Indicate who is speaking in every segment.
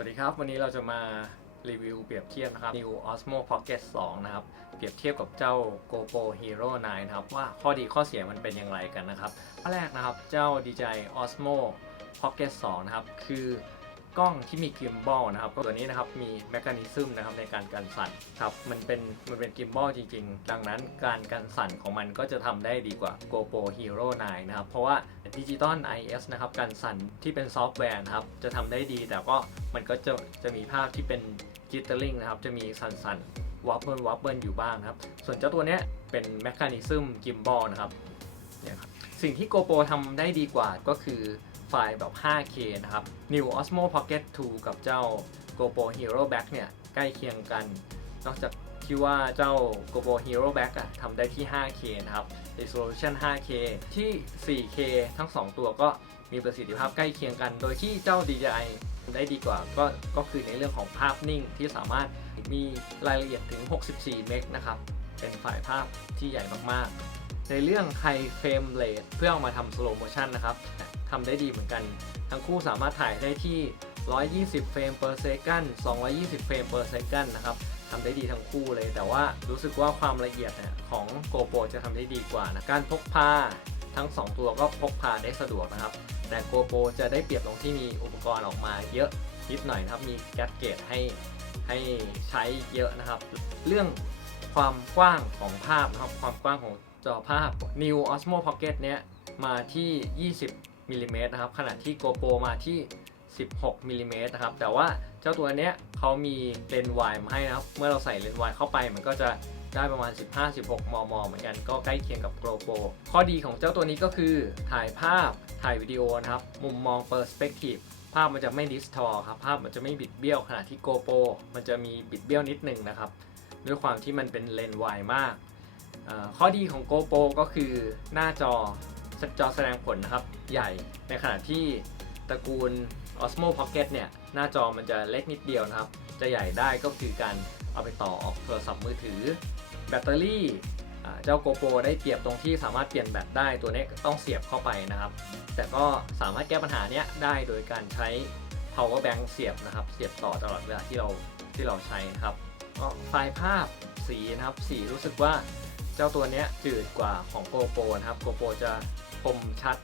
Speaker 1: วัสดีครับ วันนี้เราจะมารีวิวเปรียบเทียบนะครับ New Osmo Pocket 2 นะครับ เปรียบเทียบกับเจ้า GoPro Hero 9 นะครับ ว่าข้อดีข้อเสียมันเป็นอย่างไรกันนะครับข้อแรกนะครับเจ้า DJI Osmo Pocket 2 นะครับ คือ กล้องที่มีกิมบอลนะครับก็ตัวนี้นะครับมีแมคานิซึมนะครับในการกันสั่นครับมันเป็นมันเป็นกิมบอลจริงๆ ดังนั้นการกันสั่นของมันก็จะทำได้ดีกว่า GoPro Hero 9 นะครับ เพราะว่า Digital IS นะครับการสั่นที่เป็นซอฟต์แวร์นะครับจะทำได้ดี แต่ก็มันก็จะจะมีภาพที่เป็น jittering นะครับจะมีสั่นๆ wobble wobble อยู่บ้างนะครับ ส่วนเจ้าตัวเนี้ยเป็น mechanism gimbal นะครับเนี่ยครับสิ่งที่ GoPro ทำได้ดีกว่าก็คือ ไฟล์แบบ 5K นะครับ New Osmo Pocket 2 กับเจ้า GoPro Hero Back เนี่ยใกล้เคียงกัน นอกจากที่ว่าเจ้า GoPro Hero Back อะทำได้ที่ 5K นะครับ Resolution 5K ที่ 4K ทั้ง 2 ตัวก็มีประสิทธิภาพใกล้เคียงกัน โดยที่เจ้า DJI ได้ดีกว่าก็ก็คือในเรื่องของภาพนิ่งที่สามารถมีรายละเอียดถึง 64 เมกนะครับ เป็นไฟล์ภาพที่ใหญ่มากๆ ในเรื่อง High Frame Rate เพื่อเอามาทำ Slow Motion นะครับทำได้ดีเหมือนกัน ทั้งคู่สามารถถ่ายได้ที่ 120 เฟรม per second 220 เฟรม per second นะครับทำได้ดีทั้งคู่เลย แต่ว่ารู้สึกว่าความละเอียดเนี่ยของ GoPro จะทำได้ดีกว่านะ การพกพาทั้ง 2 ตัวก็พกพาได้สะดวกนะครับ แต่ GoPro จะได้เปรียบตรงที่มีอุปกรณ์ออกมาเยอะนิดหน่อยนะครับ มีแกดเกตให้ให้ใช้เยอะนะครับ เรื่องความกว้างของภาพนะครับ ความกว้างของ จอภาพ New Osmo Pocket เนี้ยมาที่ 20มิลลิเมตรนะครับขณะที่ GoPro มาที่ 16มิลลิเมตรนะครับแต่ว่าเจ้าตัวเนี้ยเขามีเลนส์วายมาให้นะครับ เมื่อเราใส่เลนส์วายเข้าไปมันก็จะได้ประมาณ 15-16 มม เหมือนกัน ก็ใกล้เคียงกับ GoPro ข้อดีของเจ้าตัวนี้ก็คือ ถ่ายภาพ ถ่ายวิดีโอนะครับ มุมมอง Perspective ภาพมันจะไม่ดิสทอร์ครับ ภาพมันจะไม่บิดเบี้ยวขณะที่ GoPro มันจะมีบิดเบี้ยวนิดนึงนะครับ ด้วยความที่มันเป็นเลนส์วายมาก ข้อดีของ GoPro ก็คือหน้าจอจอแสดงผลนะครับ ใหญ่ในขณะที่ตระกูล Osmo Pocket เนี่ย หน้าจอมันจะเล็กนิดเดียวนะครับ จะใหญ่ได้ก็คือการเอาไปต่อออกโทรศัพท์มือถือ แบตเตอรี่เจ้า GoPro ได้เปรียบตรงที่สามารถเปลี่ยนแบตได้ตัวนี้ต้องเสียบเข้าไปนะครับ แต่ก็สามารถแก้ปัญหาเนี้ยได้โดยการใช้ power bank เสียบนะครับ เสียบต่อตลอดเวลาที่เราที่เราใช้นะครับก็ไฟล์ภาพสีนะครับ สีรู้สึกว่า เจ้าตัวเนี้ยจืดกว่าของ GoPro นะครับ GoPro จะคมชัด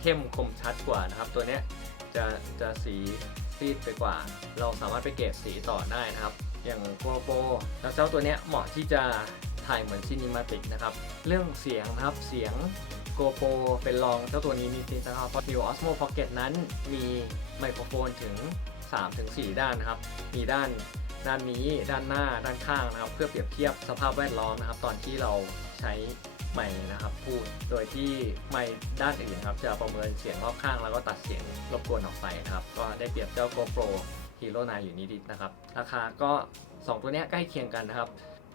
Speaker 1: เข้มคมชัดกว่านะครับ ตัวเนี้ยจะจะสีซีดไปกว่า เราสามารถไปเกรดสีต่อได้นะครับ อย่าง GoPro แล้วเจ้าตัวเนี้ยเหมาะที่จะถ่ายเหมือนซินิมาติกนะครับ เรื่องเสียงนะครับเสียง GoPro เป็นรองเจ้าตัวนี้นิดนึงนะครับเพราะ New Osmo Pocket นั้นมีไมโครโฟนถึง 3-4 ด้านนะครับ มีด้าน ด้านนี้ด้านหน้าด้านข้างนะครับ เพื่อเปรียบเทียบสภาพแวดล้อมนะครับ ตอนที่เราใช้ไมค์นะครับพูดโดยที่ไมค์ด้านอื่นครับ จะประเมินเสียงรอบข้างแล้วก็ตัดเสียงรบกวนออกไปนะครับ ก็ได้เปรียบเจ้า GoPro Hero 9อยู่นิดๆนะครับ ราคาก็ 2 ตัวนี้ใกล้เคียงกันนะครับ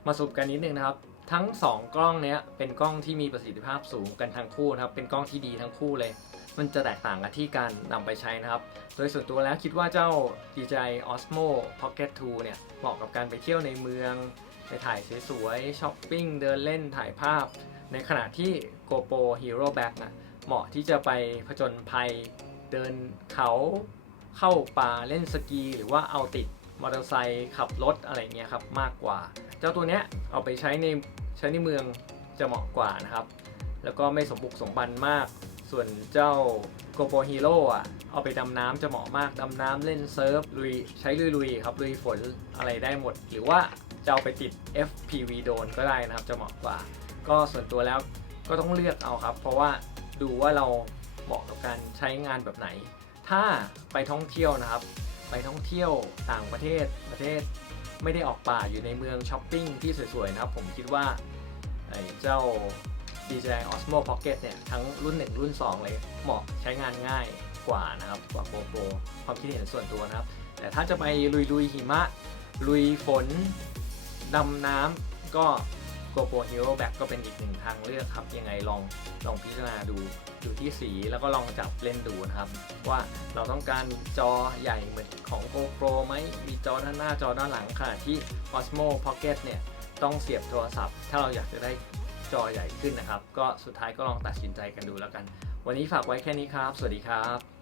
Speaker 1: มาสรุปกันนิดนึงนะครับ ทั้ง 2 กล้องเนี้ยเป็นกล้องที่มีประสิทธิภาพสูงกันทั้งคู่นะครับ เป็นกล้องที่ดีทั้งคู่เลย มันจะแตกต่างกันที่การนำไปใช้นะครับ โดยส่วนตัวแล้วคิดว่าเจ้า DJI Osmo Pocket 2 เนี่ยเหมาะกับการไปเที่ยวในเมือง ไปถ่ายสวยๆช้อปปิ้งเดินเล่นถ่ายภาพ ในขณะที่ GoPro Hero Back นะเหมาะที่จะไปผจญภัย เดินเขาเข้าป่าเล่นสกี หรือว่าเอาติดมอเตอร์ไซค์ขับรถอะไรเงี้ยครับมากกว่า เจ้าตัวเนี้ยเอาไปใช้ในใช้ในเมืองจะเหมาะกว่านะครับ แล้วก็ไม่สมบุกสมบันมาก ส่วนเจ้า GoPro Hero อะ เอาไปดำน้ำจะเหมาะมาก ดำน้ำเล่นเซิร์ฟ ลุยใช้ลุยๆครับลุยฝนอะไรได้หมด หรือว่าจะเอาไปติด FPV โดนก็ได้นะครับ จะเหมาะกว่า ก็ส่วนตัวแล้วก็ต้องเลือกเอาครับ เพราะว่าดูว่าเราเหมาะกับการใช้งานแบบไหน ถ้าไปท่องเที่ยวนะครับ ไปท่องเที่ยวต่างประเทศประเทศไม่ได้ออกป่าอยู่ในเมืองช้อปปิ้งที่สวยๆนะครับ ผมคิดว่าเจ้า DJI Osmo Pocket เนี่ยทั้งรุ่น 1 รุ่น 2 เลยเหมาะใช้งานง่ายกว่านะครับกว่า GoPro ความคิดเห็นส่วนตัวนะครับ แต่ถ้าจะไปลุยๆหิมะ ลุยฝนดำน้ำก็ GoPro Hero Back ก็เป็นอีกหนึ่งทางเลือกครับ ยังไงลองลองพิจารณาดูดูที่สีแล้วก็ลองจับเล่นดูนะครับ ว่าเราต้องการจอใหญ่เหมือนของ GoPro ไหมมีจอด้านหน้าจอด้านหลังขณะที่ Osmo Pocket เนี่ยต้องเสียบโทรศัพท์ ถ้าเราอยากจะได้ จอใหญ่ขึ้นนะครับ ก็สุดท้ายก็ลองตัดสินใจกันดูแล้วกัน วันนี้ฝากไว้แค่นี้ครับ สวัสดีครับ